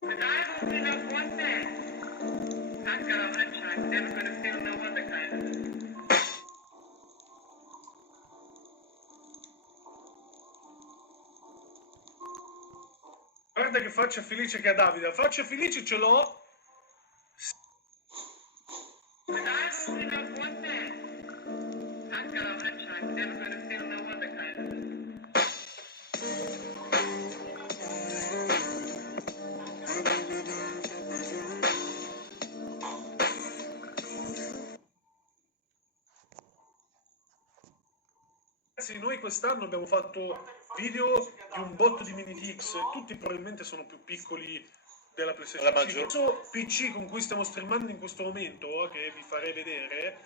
But I've opened up one bag. I've got a hunch I'm never going to feel no other kind of. Guarda che faccia felice che ha Davide. Faccia felice ce l'ho. But I've opened up one bag. I've got a hunch I'm never going to feel no other kind of. Noi quest'anno abbiamo fatto video di un botto di mini DX, tutti probabilmente sono più piccoli della PlayStation 5. Questo PC con cui stiamo streamando in questo momento, che vi farei vedere,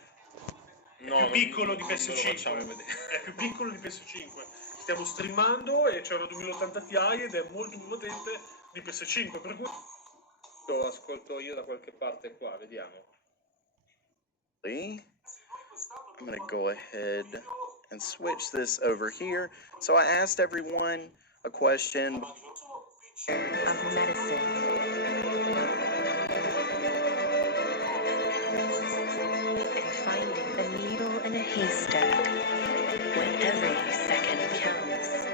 è più piccolo di PS5. È più piccolo di PS5. Stiamo streamando e c'è una 2080 Ti ed è molto più potente di PS5, per cui lo ascolto io da qualche parte qua, vediamo. I'm gonna go ahead and switch this over here. So I asked everyone a question of medicine. And finding a needle in a haystack when every second counts.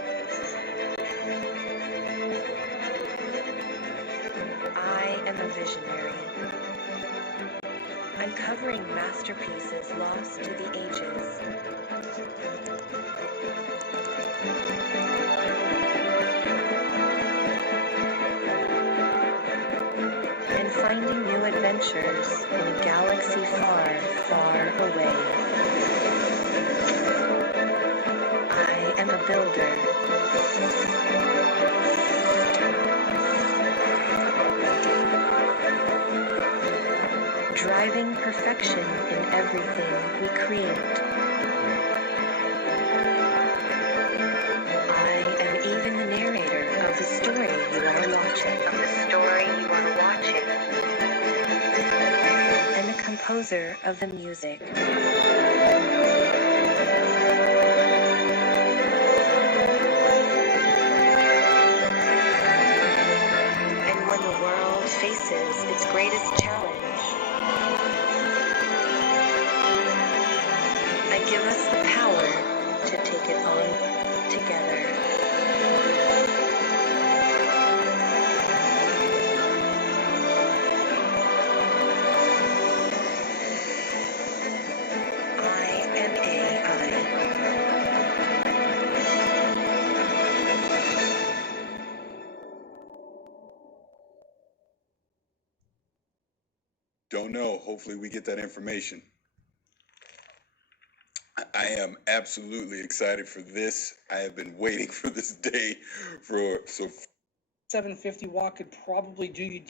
I am a visionary, uncovering masterpieces lost to the ages. And finding new adventures in a galaxy far, far away. I am a builder. Driving perfection in everything we create. I am even the narrator of the story you are watching. And the composer of the music. And when the world faces its greatest challenge, I give us the power to take it on together. I am AI. Don't know. Hopefully we get that information. I am absolutely excited for this. I have been waiting for this day for 750 watt could probably do you.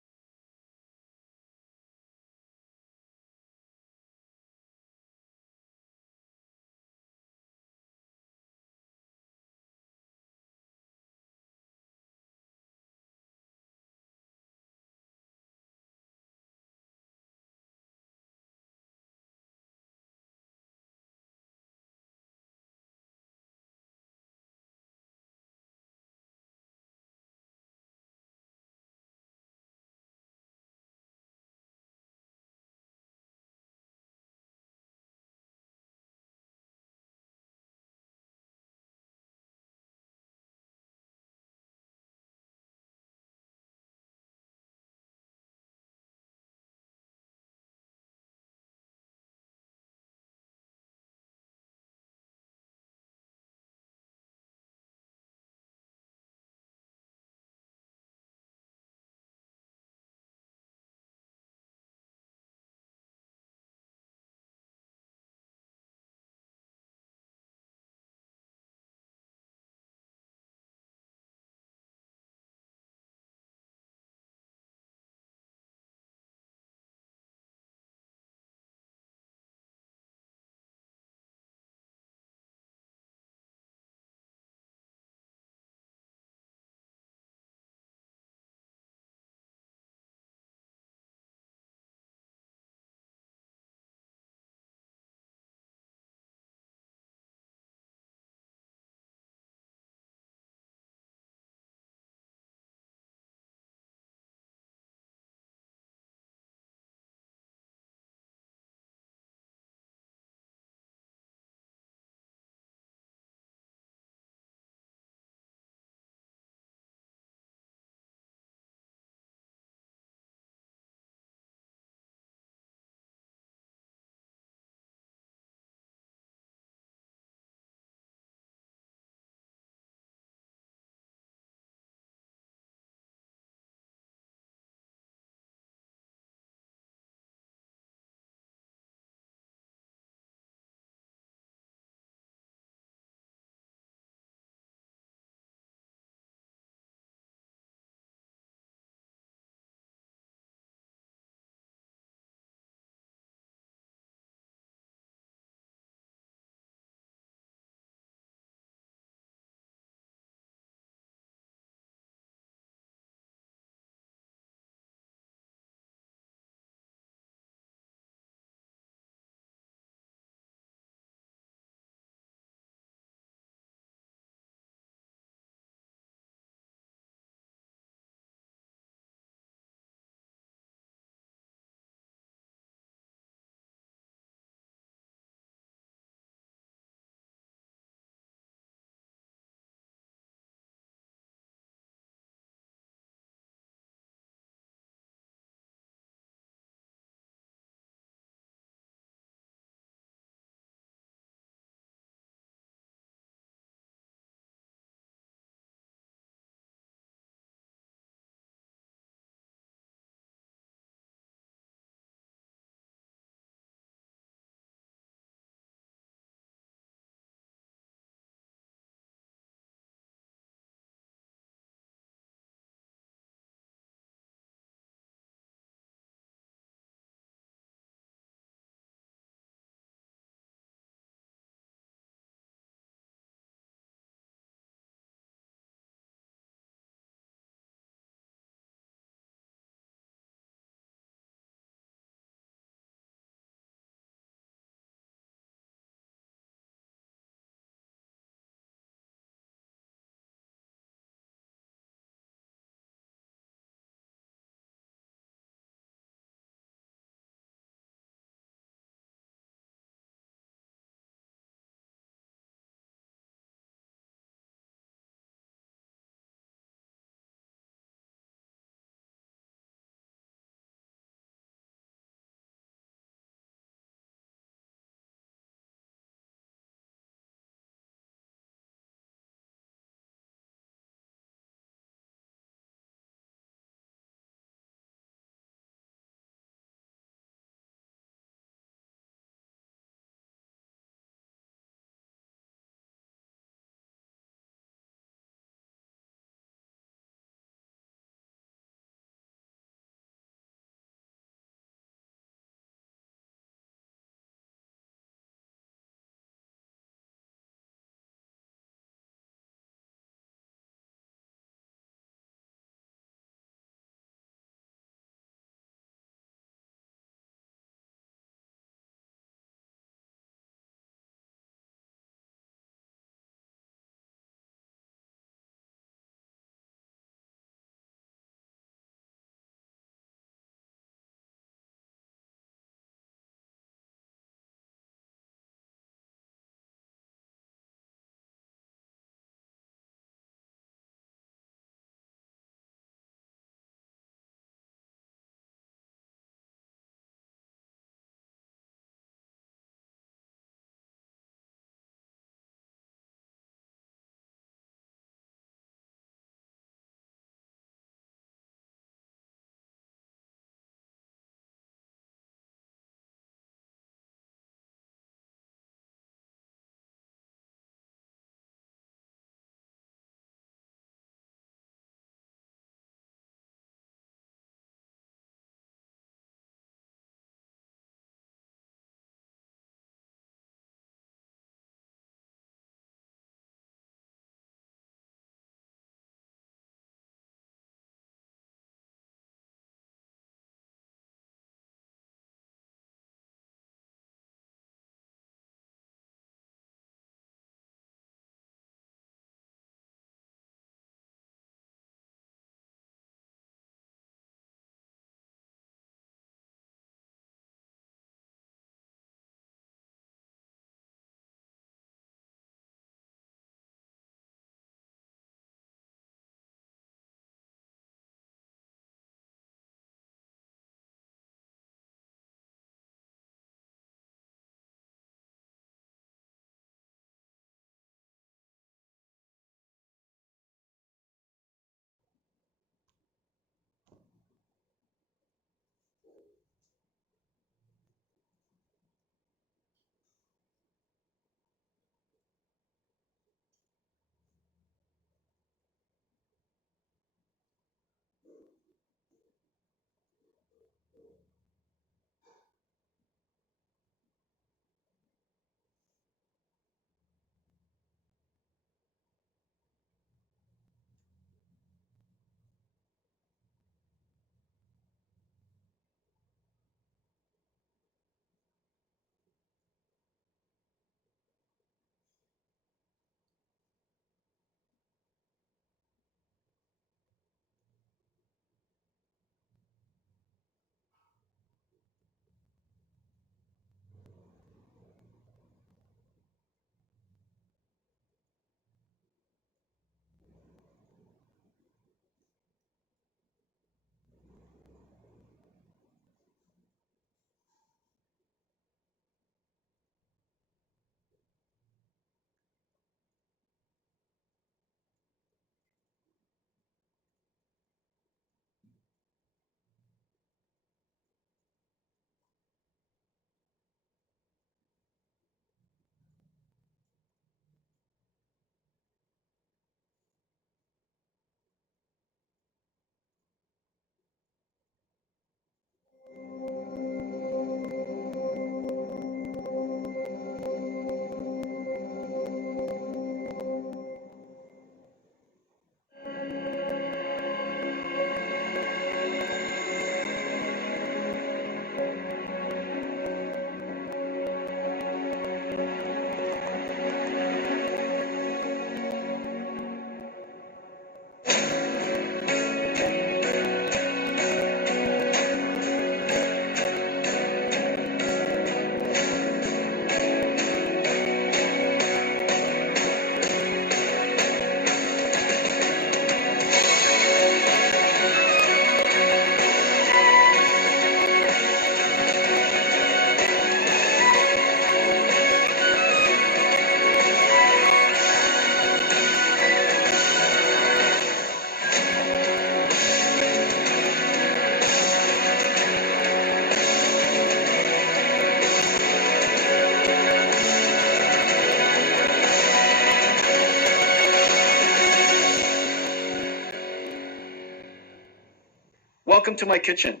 Welcome to my kitchen.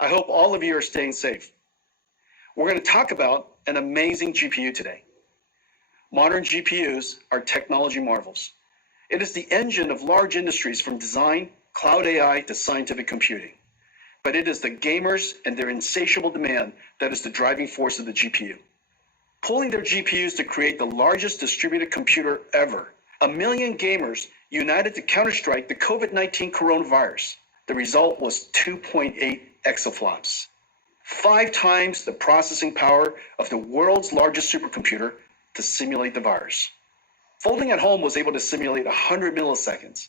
I hope all of you are staying safe. We're going to talk about an amazing GPU today. Modern GPUs are technology marvels. It is the engine of large industries from design, cloud AI to scientific computing. But it is the gamers and their insatiable demand that is the driving force of the GPU. Pulling their GPUs to create the largest distributed computer ever. 1 million gamers united to counterstrike the COVID-19 coronavirus. The result was 2.8 exaflops, 5 times the processing power of the world's largest supercomputer to simulate the virus. Folding at home was able to simulate 100 milliseconds.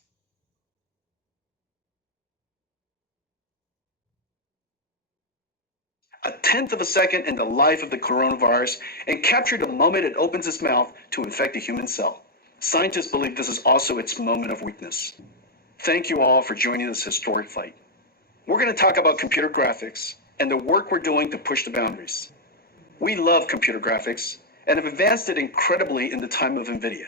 A tenth of a second in the life of the coronavirus and captured the moment it opens its mouth to infect a human cell. Scientists believe this is also its moment of weakness. Thank you all for joining this historic fight. We're going to talk about computer graphics and the work we're doing to push the boundaries. We love computer graphics and have advanced it incredibly in the time of NVIDIA.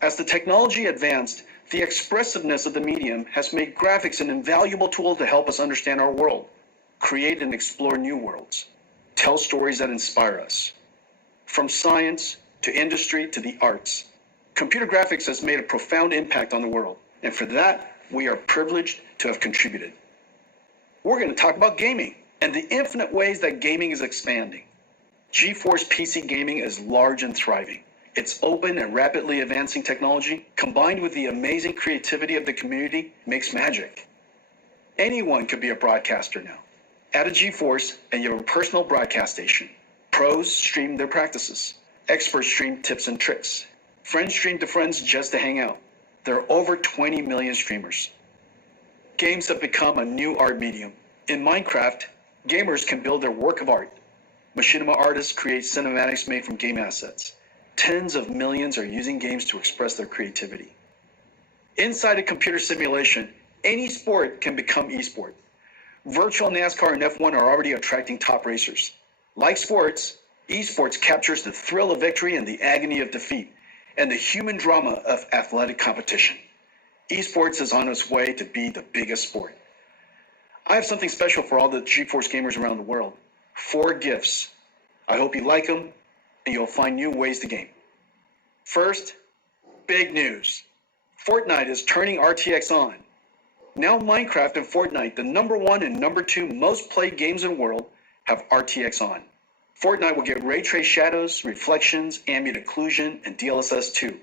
As the technology advanced, the expressiveness of the medium has made graphics an invaluable tool to help us understand our world, create and explore new worlds, tell stories that inspire us. From science to industry to the arts, computer graphics has made a profound impact on the world, and for that, we are privileged to have contributed. We're going to talk about gaming and the infinite ways that gaming is expanding. GeForce PC gaming is large and thriving. Its open and rapidly advancing technology, combined with the amazing creativity of the community, makes magic. Anyone could be a broadcaster now. Add a GeForce and you have a personal broadcast station. Pros stream their practices. Experts stream tips and tricks. Friends stream to friends just to hang out. There are over 20 million streamers. Games have become a new art medium. In Minecraft, gamers can build their work of art. Machinima artists create cinematics made from game assets. Tens of millions are using games to express their creativity. Inside a computer simulation, any sport can become esport. Virtual NASCAR and F1 are already attracting top racers. Like sports, esports captures the thrill of victory and the agony of defeat, and the human drama of athletic competition. Esports is on its way to be the biggest sport. I have something special for all the GeForce gamers around the world. 4 gifts. I hope you like them, and you'll find new ways to game. First, big news. Fortnite is turning RTX on. Now Minecraft and Fortnite, the #1 and #2 most played games in the world, have RTX on. Fortnite will get ray trace shadows, reflections, ambient occlusion, and DLSS 2.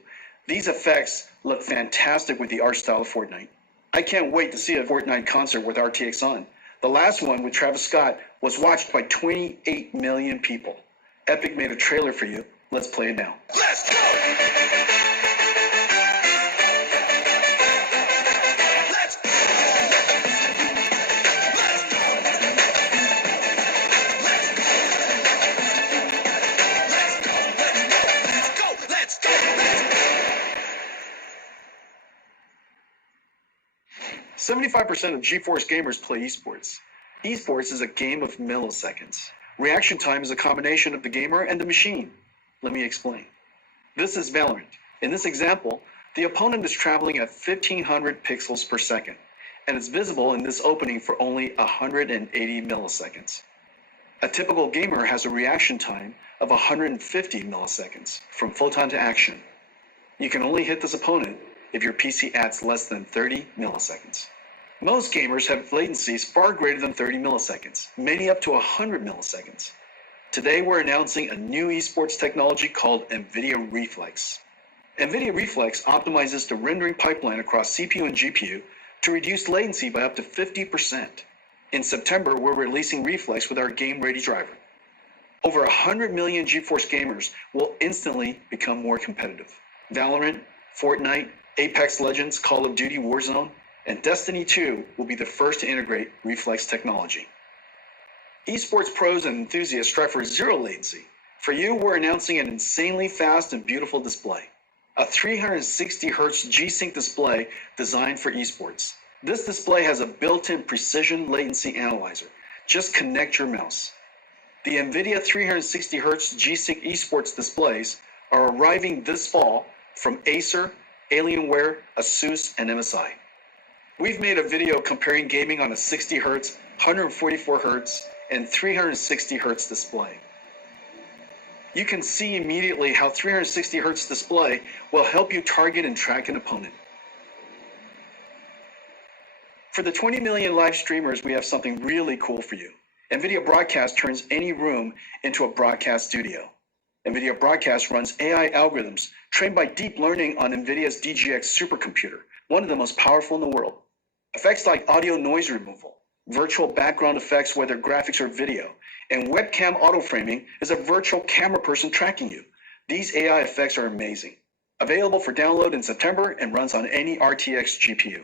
These effects look fantastic with the art style of Fortnite. I can't wait to see a Fortnite concert with RTX on. The last one with Travis Scott was watched by 28 million people. Epic made a trailer for you. Let's play it now. Let's go! 75% of GeForce gamers play esports. Esports is a game of milliseconds. Reaction time is a combination of the gamer and the machine. Let me explain. This is Valorant. In this example, the opponent is traveling at 1500 pixels per second, and it's visible in this opening for only 180 milliseconds. A typical gamer has a reaction time of 150 milliseconds from photon to action. You can only hit this opponent if your PC adds less than 30 milliseconds. Most gamers have latencies far greater than 30 milliseconds, many up to 100 milliseconds. Today we're announcing a new esports technology called NVIDIA Reflex. NVIDIA Reflex optimizes the rendering pipeline across CPU and GPU to reduce latency by up to 50%. In September, we're releasing Reflex with our game-ready driver. Over 100 million GeForce gamers will instantly become more competitive. Valorant, Fortnite, Apex Legends, Call of Duty Warzone, and Destiny 2 will be the first to integrate Reflex technology. Esports pros and enthusiasts strive for zero latency. For you, we're announcing an insanely fast and beautiful display. A 360 Hz G-Sync display designed for esports. This display has a built-in precision latency analyzer. Just connect your mouse. The NVIDIA 360 Hz G-Sync esports displays are arriving this fall from Acer, Alienware, ASUS, and MSI. We've made a video comparing gaming on a 60 Hz, 144 Hz, and 360 Hz display. You can see immediately how 360 Hz display will help you target and track an opponent. For the 20 million live streamers, we have something really cool for you. NVIDIA Broadcast turns any room into a broadcast studio. NVIDIA Broadcast runs AI algorithms trained by deep learning on NVIDIA's DGX supercomputer, one of the most powerful in the world. Effects like audio noise removal, virtual background effects whether graphics or video, and webcam auto-framing is a virtual camera person tracking you. These AI effects are amazing. Available for download in September and runs on any RTX GPU.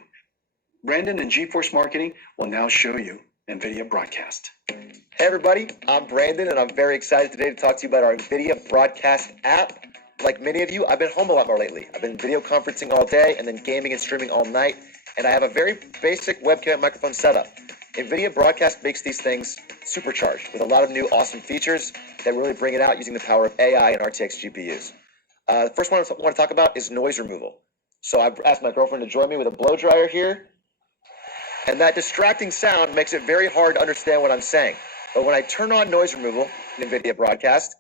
Brandon and GeForce Marketing will now show you NVIDIA Broadcast. Hey everybody, I'm Brandon and I'm very excited today to talk to you about our NVIDIA Broadcast app. Like many of you, I've been home a lot more lately. I've been video conferencing all day and then gaming and streaming all night, and I have a very basic webcam microphone setup. NVIDIA Broadcast makes these things supercharged with a lot of new awesome features that really bring it out using the power of AI and RTX GPUs. The first one I want to talk about is noise removal. So I've asked my girlfriend to join me with a blow dryer here, and that distracting sound makes it very hard to understand what I'm saying. But when I turn on noise removal in NVIDIA Broadcast,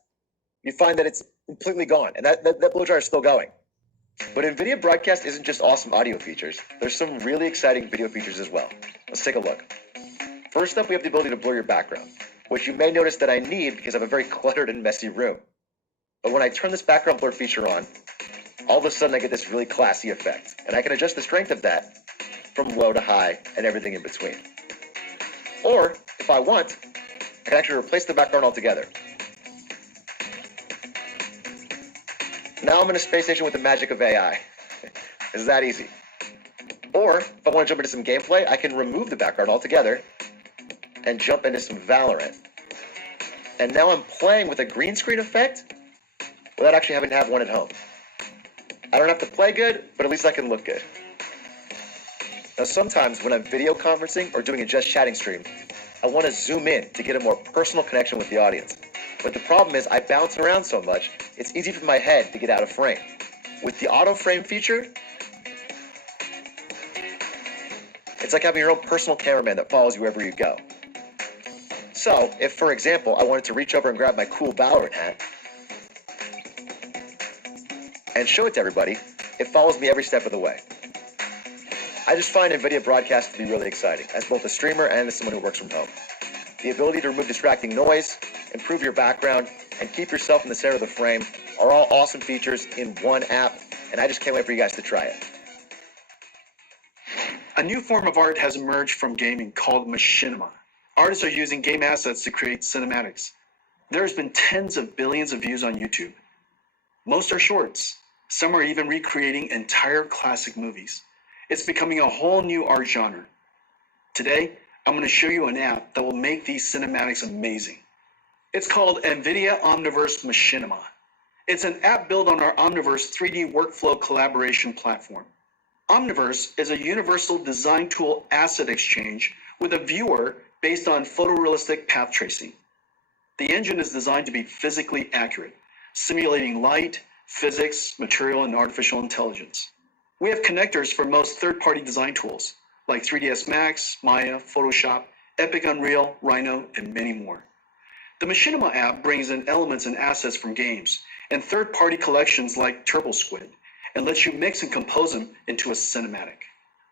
you find that it's completely gone, and that blow dryer is still going. But NVIDIA Broadcast isn't just awesome audio features. There's some really exciting video features as well. Let's take a look. First up, we have the ability to blur your background, which you may notice that I need because I have a very cluttered and messy room. But when I turn this background blur feature on, all of a sudden I get this really classy effect, and I can adjust the strength of that from low to high and everything in between. Or, if I want, I can actually replace the background altogether. Now I'm in a space station with the magic of AI. It's that easy. Or, if I want to jump into some gameplay, I can remove the background altogether and jump into some Valorant. And now I'm playing with a green screen effect without actually having to have one at home. I don't have to play good, but at least I can look good. Now sometimes when I'm video conferencing or doing a just chatting stream, I want to zoom in to get a more personal connection with the audience. But the problem is I bounce around so much, it's easy for my head to get out of frame. With the auto frame feature, it's like having your own personal cameraman that follows you wherever you go. So, if for example, I wanted to reach over and grab my cool Valorant hat and show it to everybody, it follows me every step of the way. I just find NVIDIA Broadcast to be really exciting, as both a streamer and as someone who works from home. The ability to remove distracting noise, improve your background, and keep yourself in the center of the frame are all awesome features in one app, and I just can't wait for you guys to try it. A new form of art has emerged from gaming called machinima. Artists are using game assets to create cinematics. There's been tens of billions of views on YouTube. Most are shorts. Some are even recreating entire classic movies. It's becoming a whole new art genre. Today, I'm going to show you an app that will make these cinematics amazing. It's called NVIDIA Omniverse Machinima. It's an app built on our Omniverse 3D workflow collaboration platform. Omniverse is a universal design tool asset exchange with a viewer based on photorealistic path tracing. The engine is designed to be physically accurate, simulating light, physics, material, and artificial intelligence. We have connectors for most third-party design tools, like 3ds Max, Maya, Photoshop, Epic Unreal, Rhino, and many more. The Machinima app brings in elements and assets from games and third-party collections like TurboSquid and lets you mix and compose them into a cinematic.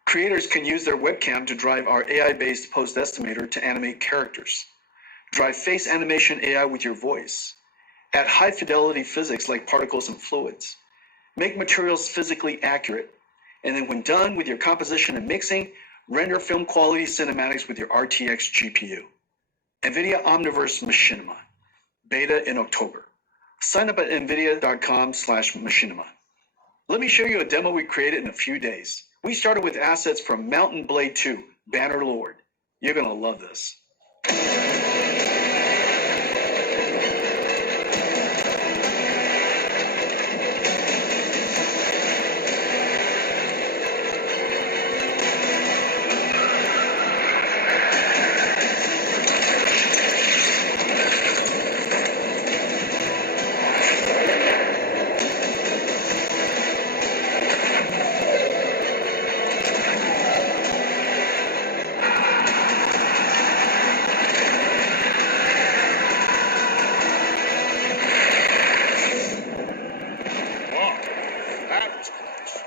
Creators can use their webcam to drive our AI-based post estimator to animate characters. drive face animation AI with your voice, add high fidelity physics like particles and fluids, make materials physically accurate, and then when done with your composition and mixing, render film quality cinematics with your RTX GPU. NVIDIA Omniverse Machinima, beta in October. Sign up at nvidia.com/machinima. Let me show you a demo we created in a few days. We started with assets from Mountain Blade 2, Banner Lord. You're gonna love this. Whoa, that was close.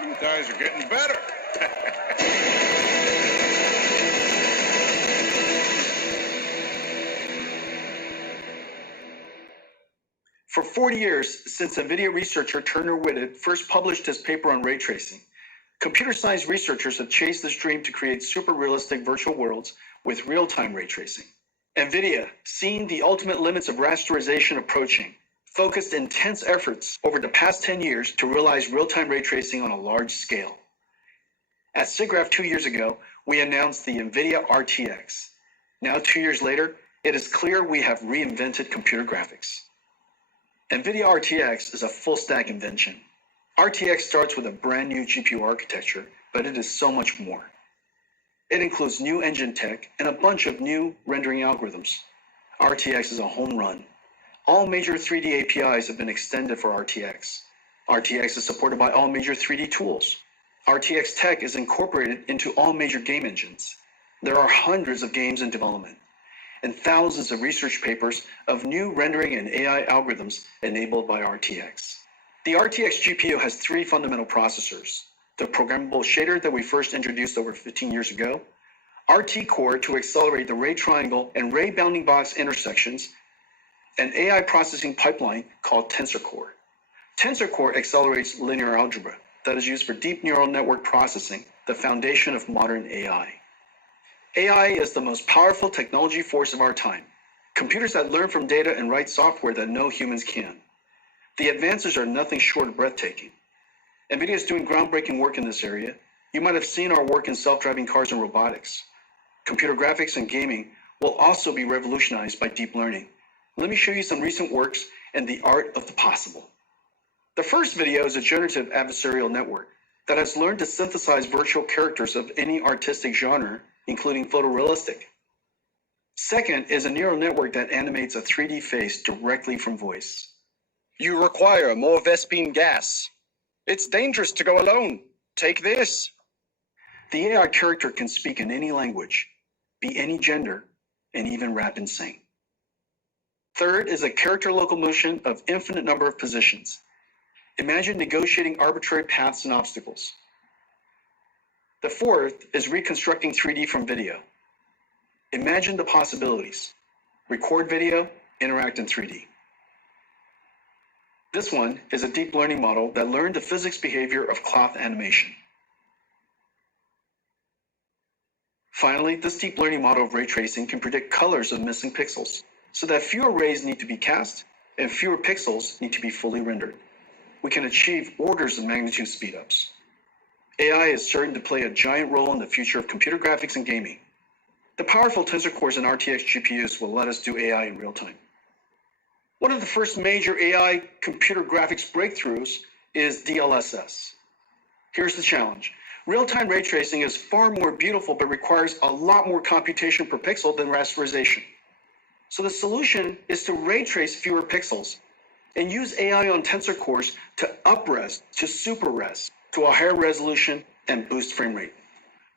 You guys are getting better. For 40 years, since NVIDIA researcher Turner Whitted first published his paper on ray tracing, computer science researchers have chased this dream to create super realistic virtual worlds with real-time ray tracing. NVIDIA, seeing the ultimate limits of rasterization approaching, focused intense efforts over the past 10 years to realize real-time ray tracing on a large scale. At SIGGRAPH 2 years ago, we announced the NVIDIA RTX. Now 2 years later, it is clear we have reinvented computer graphics. NVIDIA RTX is a full-stack invention. RTX starts with a brand new GPU architecture, but it is so much more. It includes new engine tech and a bunch of new rendering algorithms. RTX is a home run. All major 3D APIs have been extended for RTX. RTX is supported by all major 3D tools. RTX tech is incorporated into all major game engines. There are hundreds of games in development and thousands of research papers of new rendering and AI algorithms enabled by RTX. The RTX GPU has 3 fundamental processors: the programmable shader that we first introduced over 15 years ago, RT Core to accelerate the ray triangle and ray bounding box intersections, an AI processing pipeline called Tensor Core. Tensor Core accelerates linear algebra that is used for deep neural network processing, the foundation of modern AI. AI is the most powerful technology force of our time. Computers that learn from data and write software that no humans can. The advances are nothing short of breathtaking. NVIDIA is doing groundbreaking work in this area. You might have seen our work in self-driving cars and robotics. Computer graphics and gaming will also be revolutionized by deep learning. Let me show you some recent works and the art of the possible. The first video is a generative adversarial network that has learned to synthesize virtual characters of any artistic genre, including photorealistic. Second is a neural network that animates a 3D face directly from voice. You require more Vespine gas. It's dangerous to go alone. Take this. The AI character can speak in any language, be any gender, and even rap and sing. Third is a character locomotion of infinite number of positions. Imagine negotiating arbitrary paths and obstacles. The fourth is reconstructing 3D from video. Imagine the possibilities. Record video, interact in 3D. This one is a deep learning model that learned the physics behavior of cloth animation. Finally, this deep learning model of ray tracing can predict colors of missing pixels, so that fewer rays need to be cast and fewer pixels need to be fully rendered. We can achieve orders of magnitude speedups. AI is certain to play a giant role in the future of computer graphics and gaming. The powerful tensor cores and RTX GPUs will let us do AI in real time. One of the first major AI computer graphics breakthroughs is DLSS. Here's the challenge. Real-time ray tracing is far more beautiful but requires a lot more computation per pixel than rasterization. So the solution is to ray trace fewer pixels and use AI on tensor cores to up-res to super-res to a higher resolution and boost frame rate.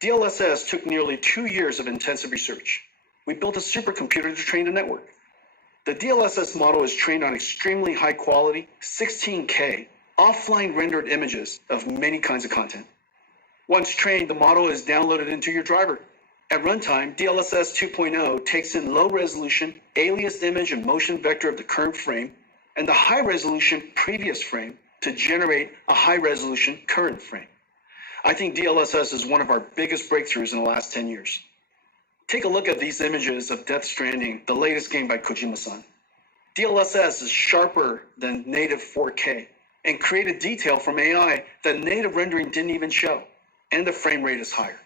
DLSS took nearly 2 years of intensive research. We built a supercomputer to train the network. The DLSS model is trained on extremely high quality, 16K, offline rendered images of many kinds of content. Once trained, the model is downloaded into your driver. At runtime, DLSS 2.0 takes in low-resolution, aliased image and motion vector of the current frame and the high-resolution previous frame to generate a high-resolution current frame. I think DLSS is one of our biggest breakthroughs in the last 10 years. Take a look at these images of Death Stranding, the latest game by Kojima-san. DLSS is sharper than native 4K and created detail from AI that native rendering didn't even show, and the frame rate is higher.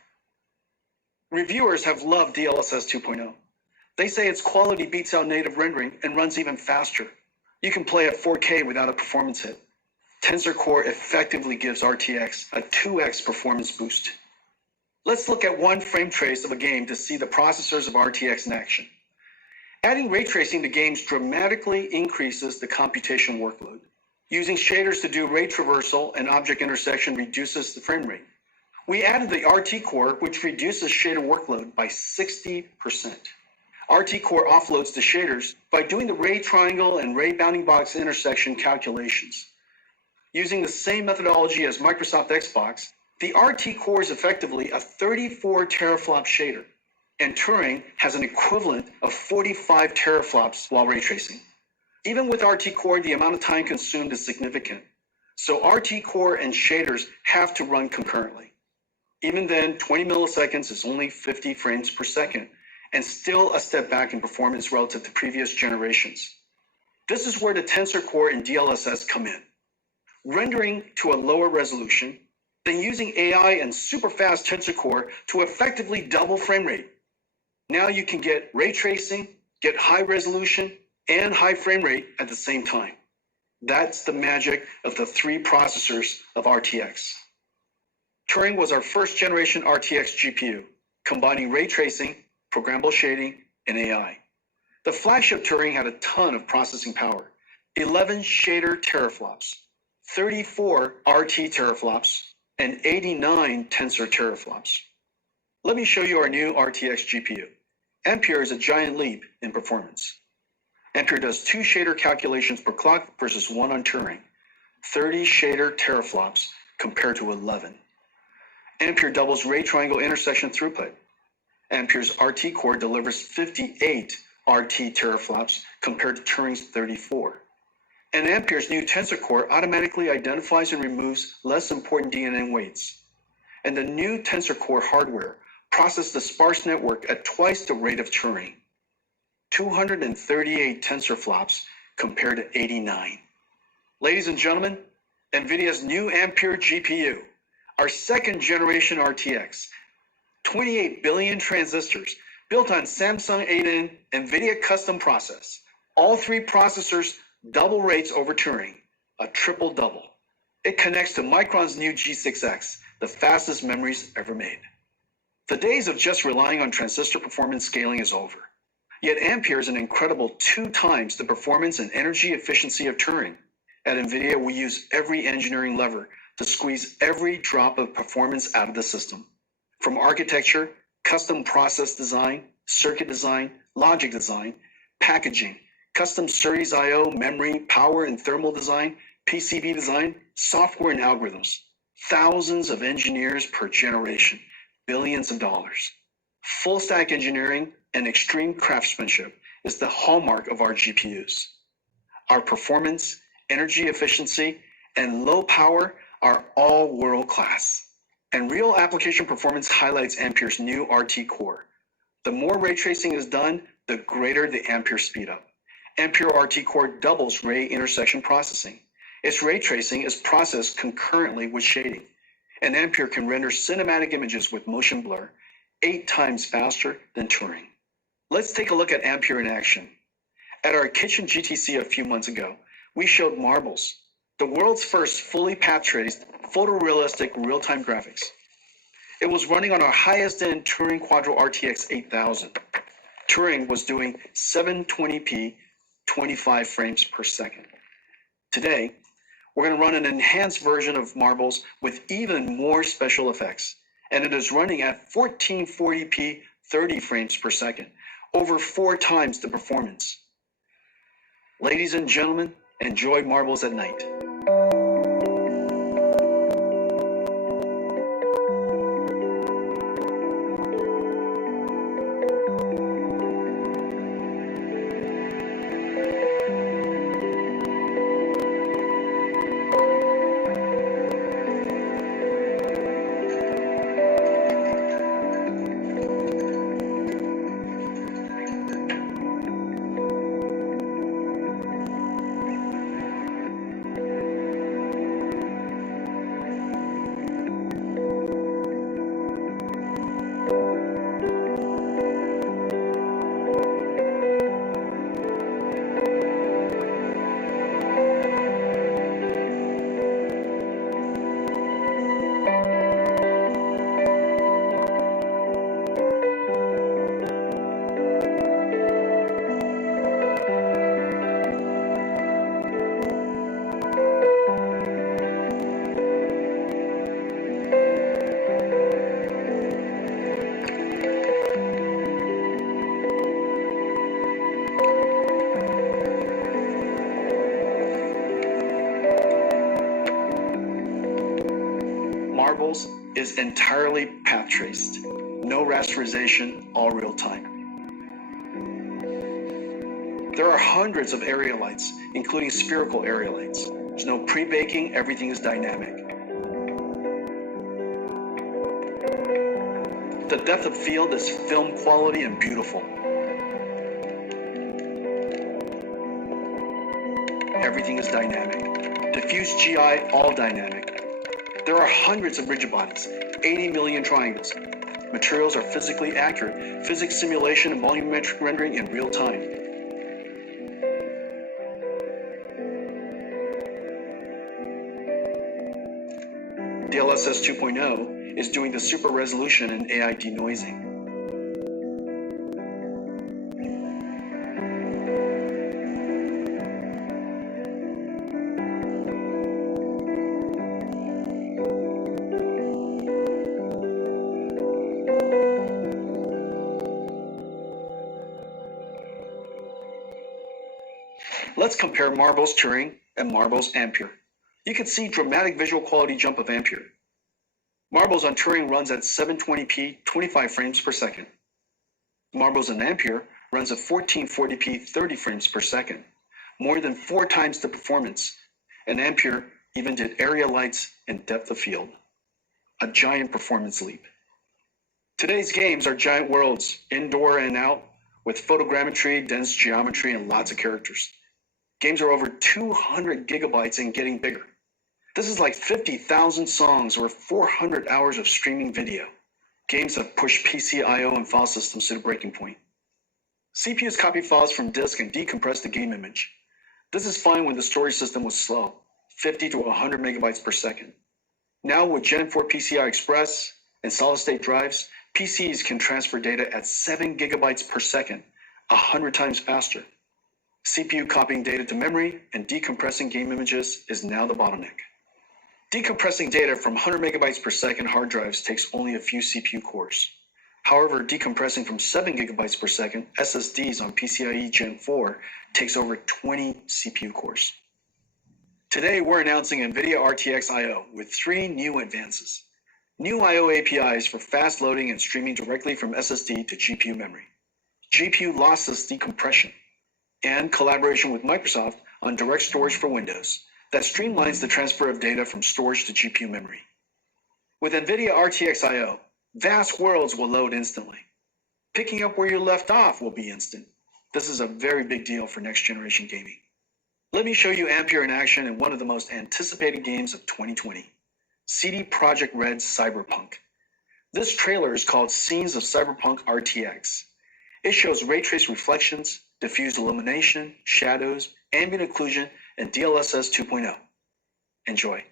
Reviewers have loved DLSS 2.0. They say its quality beats out native rendering and runs even faster. You can play at 4K without a performance hit. Tensor Core effectively gives RTX a 2x performance boost. Let's look at one frame trace of a game to see the processors of RTX in action. Adding ray tracing to games dramatically increases the computation workload. Using shaders to do ray traversal and object intersection reduces the frame rate. We added the RT Core, which reduces shader workload by 60%. RT Core offloads the shaders by doing the ray triangle and ray bounding box intersection calculations. Using the same methodology as Microsoft Xbox, the RT Core is effectively a 34 teraflop shader, and Turing has an equivalent of 45 teraflops while ray tracing. Even with RT Core, the amount of time consumed is significant, so RT Core and shaders have to run concurrently. Even then, 20 milliseconds is only 50 frames per second, and still a step back in performance relative to previous generations. This is where the Tensor Core and DLSS come in. Rendering to a lower resolution, then using AI and super fast Tensor Core to effectively double frame rate. Now you can get ray tracing, get high resolution, and high frame rate at the same time. That's the magic of the three processors of RTX. Turing was our first generation RTX GPU, combining ray tracing, programmable shading, and AI. The flagship Turing had a ton of processing power, 11 shader teraflops, 34 RT teraflops, and 89 tensor teraflops. Let me show you our new RTX GPU. Ampere is a giant leap in performance. Ampere does 2 shader calculations per clock versus 1 on Turing, 30 shader teraflops compared to 11. Ampere doubles ray triangle intersection throughput. Ampere's RT Core delivers 58 RT teraflops compared to Turing's 34. And Ampere's new Tensor Core automatically identifies and removes less important DNA weights. And the new Tensor Core hardware processes the sparse network at twice the rate of Turing. 238 tensor flops compared to 89. Ladies and gentlemen, NVIDIA's new Ampere GPU, our second generation RTX, 28 billion transistors built on Samsung 8N NVIDIA custom process. All 3 processors double rates over Turing, a triple double. It connects to Micron's new G6X, the fastest memories ever made. The days of just relying on transistor performance scaling is over. Yet Ampere is an incredible 2 times the performance and energy efficiency of Turing. At NVIDIA, we use every engineering lever to squeeze every drop of performance out of the system. From architecture, custom process design, circuit design, logic design, packaging, custom SerDes I/O, memory, power and thermal design, PCB design, software and algorithms. Thousands of engineers per generation, billions of dollars. Full stack engineering and extreme craftsmanship is the hallmark of our GPUs. Our performance, energy efficiency, and low power are all world class. And real application performance highlights Ampere's new RT Core. The more ray tracing is done, the greater the Ampere speedup. Ampere RT Core doubles ray intersection processing. Its ray tracing is processed concurrently with shading. And Ampere can render cinematic images with motion blur 8 times faster than Turing. Let's take a look at Ampere in action. At our kitchen GTC a few months ago, we showed Marbles, the world's first fully path-traced, photorealistic real-time graphics. It was running on our highest-end Turing Quadro RTX 8000. Turing was doing 720p, 25 frames per second. Today, we're going to run an enhanced version of Marbles with even more special effects, and it is running at 1440p, 30 frames per second, over 4 times the performance. Ladies and gentlemen, enjoy Marbles at night. marbles is entirely path traced. No rasterization, all real time. There are hundreds of area lights, including spherical area lights. There's no pre-baking, everything is dynamic. The depth of field is film quality and beautiful. Everything is dynamic. Diffuse GI, all dynamic. There are hundreds of rigid bodies, 80 million triangles. Materials are physically accurate, physics simulation and volumetric rendering in real time. DLSS 2.0 is doing the super resolution and AI denoising. Let's compare Marbles Turing and Marbles Ampere. You can see dramatic visual quality jump of Ampere. Marbles on Turing runs at 720p 25 frames per second. Marbles on Ampere runs at 1440p 30 frames per second, more than 4 times the performance, and Ampere even did area lights and depth of field. A giant performance leap. Today's games are giant worlds, indoor and out, with photogrammetry, dense geometry, and lots of characters. Games are over 200 gigabytes and getting bigger. This is like 50,000 songs or 400 hours of streaming video. Games have pushed PC I/O and file systems to the breaking point. CPUs copy files from disk and decompress the game image. This is fine when the storage system was slow, 50 to 100 megabytes per second. Now with Gen 4 PCI Express and solid-state drives, PCs can transfer data at 7 gigabytes per second, 100 times faster. CPU copying data to memory and decompressing game images is now the bottleneck. Decompressing data from 100 megabytes per second hard drives takes only a few CPU cores. However, decompressing from 7 gigabytes per second SSDs on PCIe Gen 4 takes over 20 CPU cores. Today, we're announcing NVIDIA RTX I/O with 3 new advances. New I/O APIs for fast loading and streaming directly from SSD to GPU memory. GPU lossless decompression. And collaboration with Microsoft on direct storage for Windows that streamlines the transfer of data from storage to GPU memory. With NVIDIA RTX I/O, vast worlds will load instantly. Picking up where you left off will be instant. This is a very big deal for next generation gaming. Let me show you Ampere in action in one of the most anticipated games of 2020, CD Projekt Red's Cyberpunk. This trailer is called Scenes of Cyberpunk RTX. It shows ray trace reflections, diffuse illumination, shadows, ambient occlusion, and DLSS 2.0. Enjoy.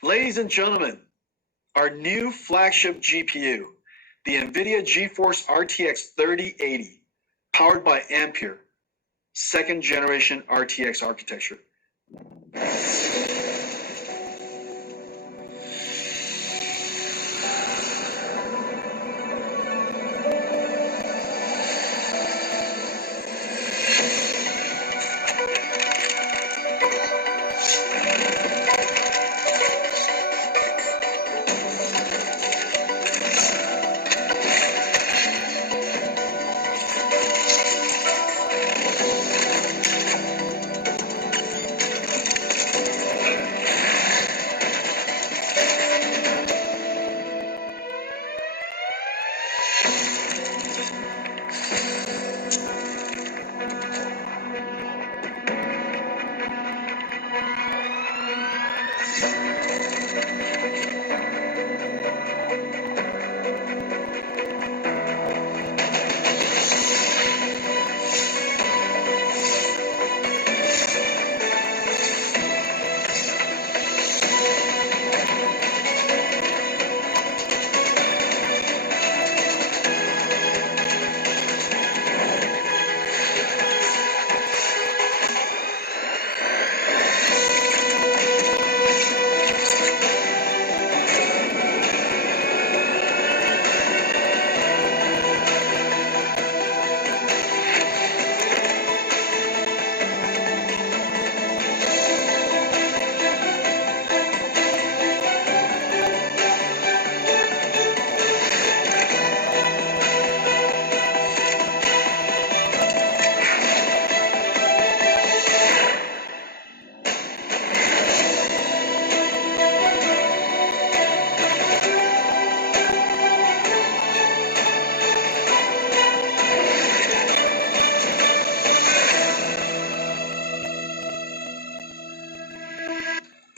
Ladies and gentlemen, our new flagship GPU, the NVIDIA GeForce RTX 3080, powered by Ampere, 2nd generation RTX architecture.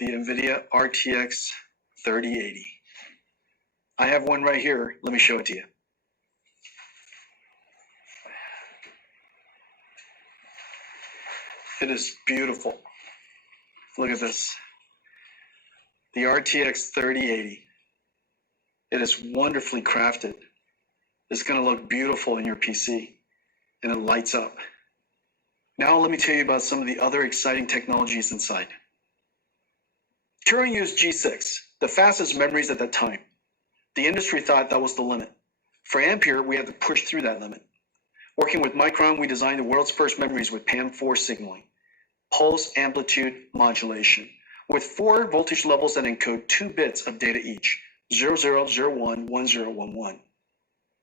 the NVIDIA RTX 3080. I have one right here. Let me show it to you. It is beautiful. Look at this. The RTX 3080. It is wonderfully crafted. It's going to look beautiful in your PC, and it lights up. Now let me tell you about some of the other exciting technologies inside. Turing used G6, the fastest memories at that time. The industry thought that was the limit. For Ampere, we had to push through that limit. Working with Micron, we designed the world's first memories with PAM4 signaling, pulse amplitude modulation, with 4 voltage levels that encode 2 bits of data each, 0001, 1011.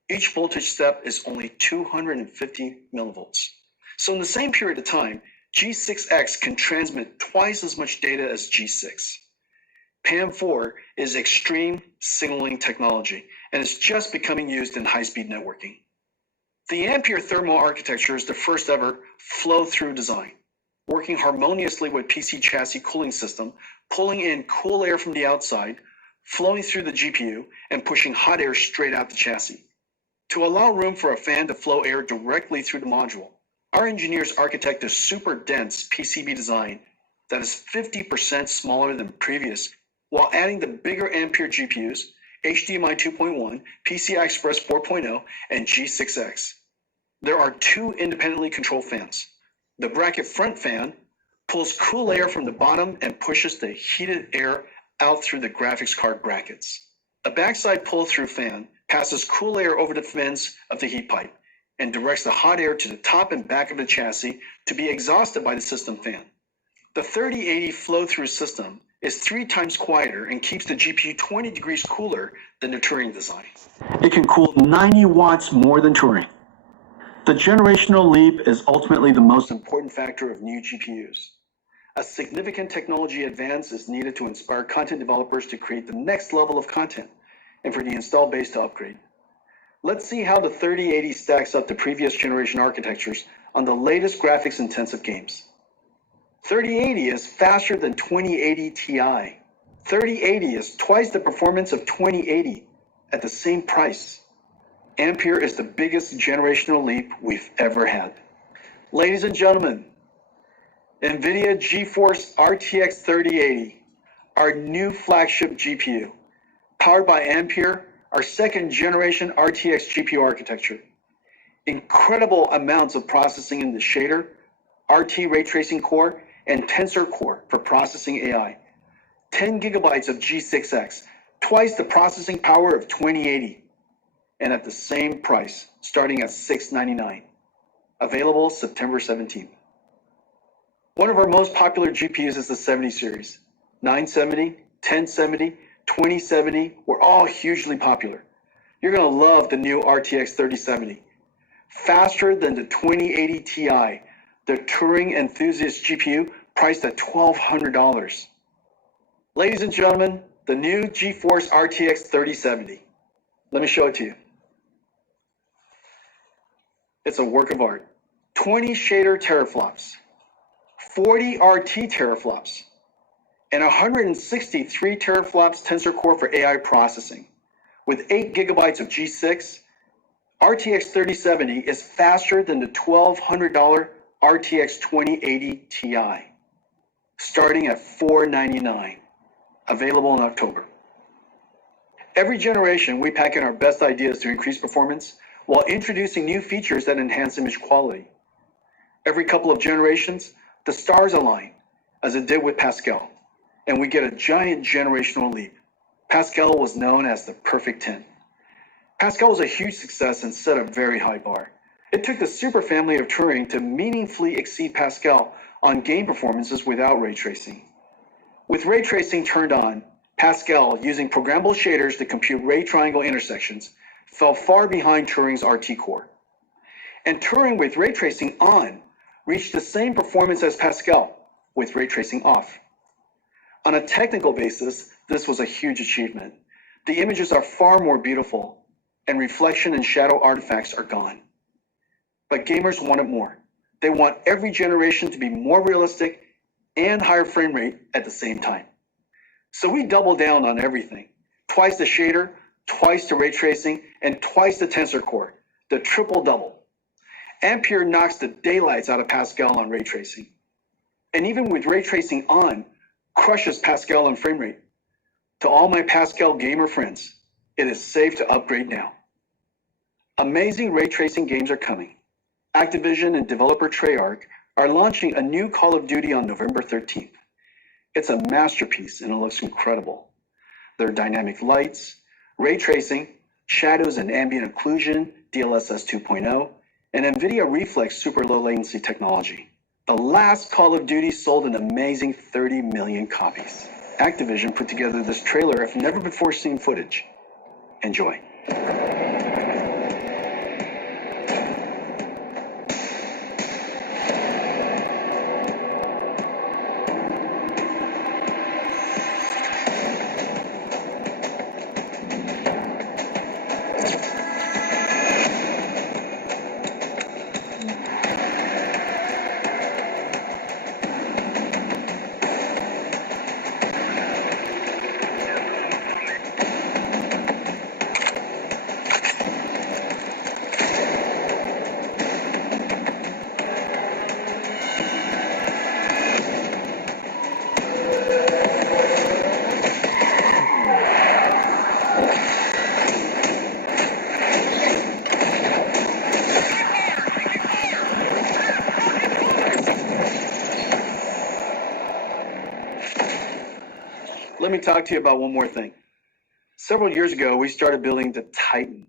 Each voltage step is only 250 millivolts. So in the same period of time, G6X can transmit twice as much data as G6. PAM4 is extreme signaling technology and is just becoming used in high-speed networking. The Ampere thermal architecture is the first ever flow-through design, working harmoniously with PC chassis cooling system, pulling in cool air from the outside, flowing through the GPU, and pushing hot air straight out the chassis. To allow room for a fan to flow air directly through the module, our engineers architect a super dense PCB design that is 50% smaller than previous, while adding the bigger Ampere GPUs, HDMI 2.1, PCI Express 4.0, and G6X. There are 2 independently controlled fans. The bracket front fan pulls cool air from the bottom and pushes the heated air out through the graphics card brackets. A backside pull-through fan passes cool air over the fins of the heat pipe and directs the hot air to the top and back of the chassis to be exhausted by the system fan. The 3080 flow-through system is 3 times quieter and keeps the GPU 20 degrees cooler than the Turing design. It can cool 90 watts more than Turing. The generational leap is ultimately the most important factor of new GPUs. A significant technology advance is needed to inspire content developers to create the next level of content and for the install base to upgrade. Let's see how the 3080 stacks up to previous generation architectures on the latest graphics-intensive games. 3080 is faster than 2080 Ti. 3080 is twice the performance of 2080 at the same price. Ampere is the biggest generational leap we've ever had. Ladies and gentlemen, NVIDIA GeForce RTX 3080, our new flagship GPU, powered by Ampere, our 2nd generation RTX GPU architecture. Incredible amounts of processing in the shader, RT ray tracing core, and tensor core for processing AI. 10 gigabytes of G6X, twice the processing power of 2080, and at the same price, starting at $699. Available September 17th. One of our most popular GPUs is the 70 series. 970, 1070, 2070 were all hugely popular. You're going to love the new RTX 3070. Faster than the 2080 Ti, the Turing enthusiast GPU priced at $1,200. Ladies and gentlemen, the new GeForce RTX 3070. Let me show it to you. It's a work of art. 20 shader teraflops, 40 RT teraflops, and 163 teraflops tensor core for AI processing. With 8 gigabytes of G6, RTX 3070 is faster than the $1,200 RTX 2080 Ti, starting at $499, available in October. Every generation, we pack in our best ideas to increase performance while introducing new features that enhance image quality. Every couple of generations, the stars align, as it did with Pascal, and we get a giant generational leap. Pascal was known as the perfect 10. Pascal was a huge success and set a very high bar. It took the superfamily of Turing to meaningfully exceed Pascal on game performances without ray tracing. With ray tracing turned on, Pascal, using programmable shaders to compute ray triangle intersections, fell far behind Turing's RT core. And Turing with ray tracing on reached the same performance as Pascal with ray tracing off. On a technical basis, this was a huge achievement. The images are far more beautiful, and reflection and shadow artifacts are gone. But gamers wanted more. They want every generation to be more realistic and higher frame rate at the same time. So we double down on everything. Twice the shader, twice the ray tracing, and twice the tensor core. The triple double. Ampere knocks the daylights out of Pascal on ray tracing. And even with ray tracing on, crushes Pascal on frame rate. To all my Pascal gamer friends, it is safe to upgrade now. Amazing ray tracing games are coming. Activision and developer Treyarch are launching a new Call of Duty on November 13th. It's a masterpiece and it looks incredible. There are dynamic lights, ray tracing, shadows and ambient occlusion, DLSS 2.0, and NVIDIA Reflex super low latency technology. The last Call of Duty sold an amazing 30 million copies. Activision put together this trailer of never before seen footage. Enjoy. Let me talk to you about one more thing. Several years ago, we started building the Titan,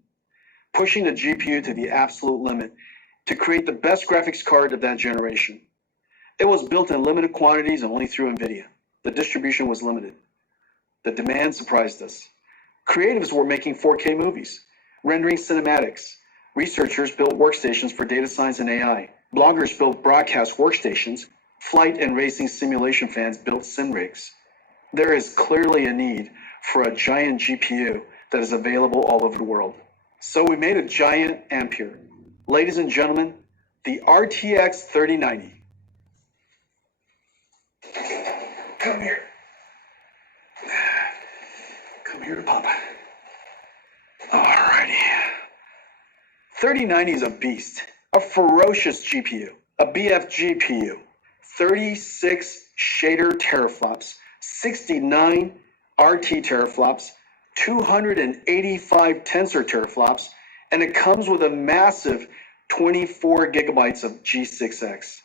pushing the GPU to the absolute limit to create the best graphics card of that generation. It was built in limited quantities and only through NVIDIA. The distribution was limited. The demand surprised us. Creatives were making 4K movies, rendering cinematics. Researchers built workstations for data science and AI. Bloggers built broadcast workstations. Flight and racing simulation fans built sim rigs. There is clearly a need for a giant GPU that is available all over the world. So we made a giant Ampere. Ladies and gentlemen, the RTX 3090. Come here. Come here to Papa. Alrighty. 3090 is a beast, a ferocious GPU, a BF GPU, 36 shader teraflops, 69 RT teraflops, 285 tensor teraflops, and it comes with a massive 24 gigabytes of G6X.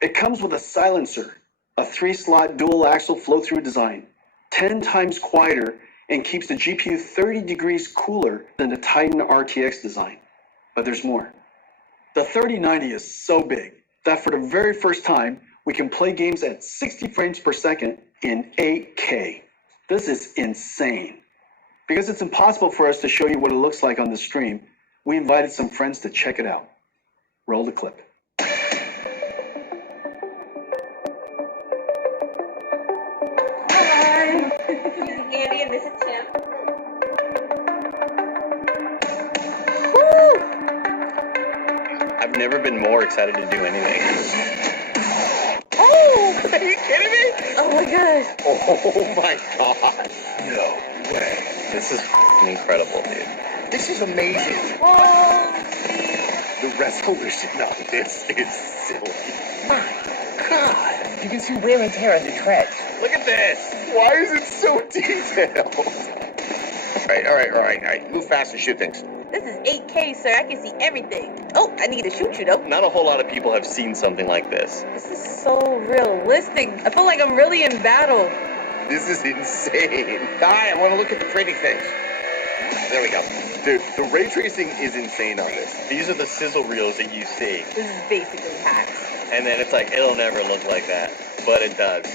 It comes with a silencer, a 3-slot dual axle flow-through design, 10 times quieter, and keeps the GPU 30 degrees cooler than the Titan RTX design. But there's more. The 3090 is so big that for the very first time, we can play games at 60 frames per second in 8K. This is insane. Because it's impossible for us to show you what it looks like on the stream, we invited some friends to check it out. Roll the clip. Hi, this is Andy and this is Tim. Woo! I've never been more excited to do anything. Oh! Are you kidding me? Oh my gosh. Oh my god. No way. This is incredible, dude. This is amazing. Oh, The resolution of this is silly. My god. You can see wear and tear on the treads. Look at this. Why is it so detailed? All right. Move fast and shoot things. this is 8K, sir. I can see everything. Oh, I need to shoot you, though. Not a whole lot of people have seen something like this. This is so realistic. I feel like I'm really in battle. This is insane. I want to look at the pretty things. There we go. Dude, the ray tracing is insane on this. These are the sizzle reels that you see. This is basically hacks. And then it's like, it'll never look like that. But it does.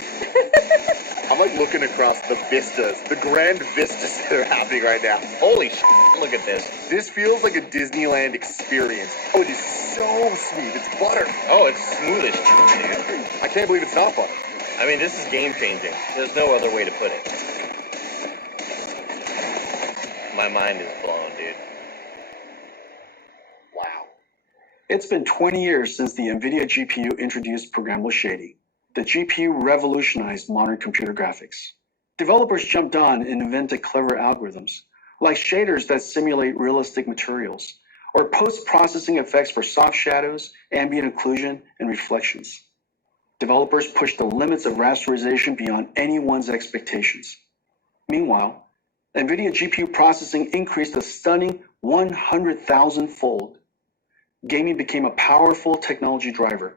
I'm like looking across the vistas, the grand vistas that are happening right now. Holy shit, look at this. This feels like a Disneyland experience. Oh, it is so smooth. It's butter. Oh, it's smooth as shit, dude. I can't believe it's not butter. I mean, this is game changing. There's no other way to put it. My mind is blown, dude. Wow. It's been 20 years since the NVIDIA GPU introduced programmable shading. The GPU revolutionized modern computer graphics. Developers jumped on and invented clever algorithms, like shaders that simulate realistic materials, or post-processing effects for soft shadows, ambient occlusion, and reflections. Developers pushed the limits of rasterization beyond anyone's expectations. Meanwhile, NVIDIA GPU processing increased a stunning 100,000-fold. Gaming became a powerful technology driver.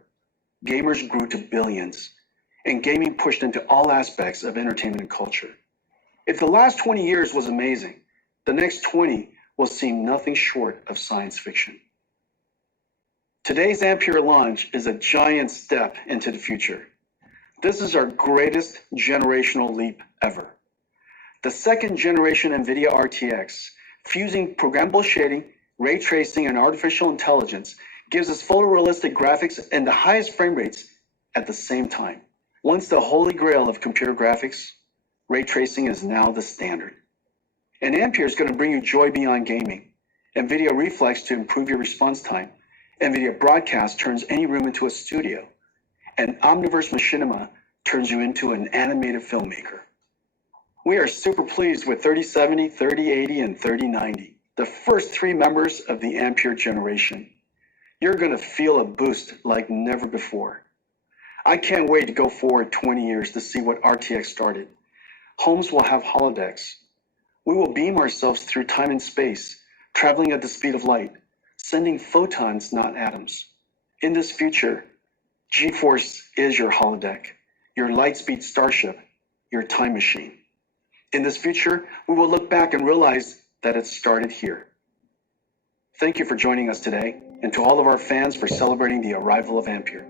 Gamers grew to billions, and gaming pushed into all aspects of entertainment and culture. If the last 20 years was amazing, the next 20 will seem nothing short of science fiction. Today's Ampere launch is a giant step into the future. This is our greatest generational leap ever. The second generation NVIDIA RTX, fusing programmable shading, ray tracing, and artificial intelligence, gives us photorealistic graphics and the highest frame rates at the same time. Once the holy grail of computer graphics, ray tracing is now the standard. And Ampere is going to bring you joy beyond gaming. NVIDIA Reflex to improve your response time. NVIDIA Broadcast turns any room into a studio. And Omniverse Machinima turns you into an animated filmmaker. We are super pleased with 3070, 3080, and 3090, the first three members of the Ampere generation. You're going to feel a boost like never before. I can't wait to go forward 20 years to see what RTX started. Homes will have holodecks. We will beam ourselves through time and space, traveling at the speed of light, sending photons, not atoms. In this future, GeForce is your holodeck, your lightspeed starship, your time machine. In this future, we will look back and realize that it started here. Thank you for joining us today, and to all of our fans for celebrating the arrival of Ampere.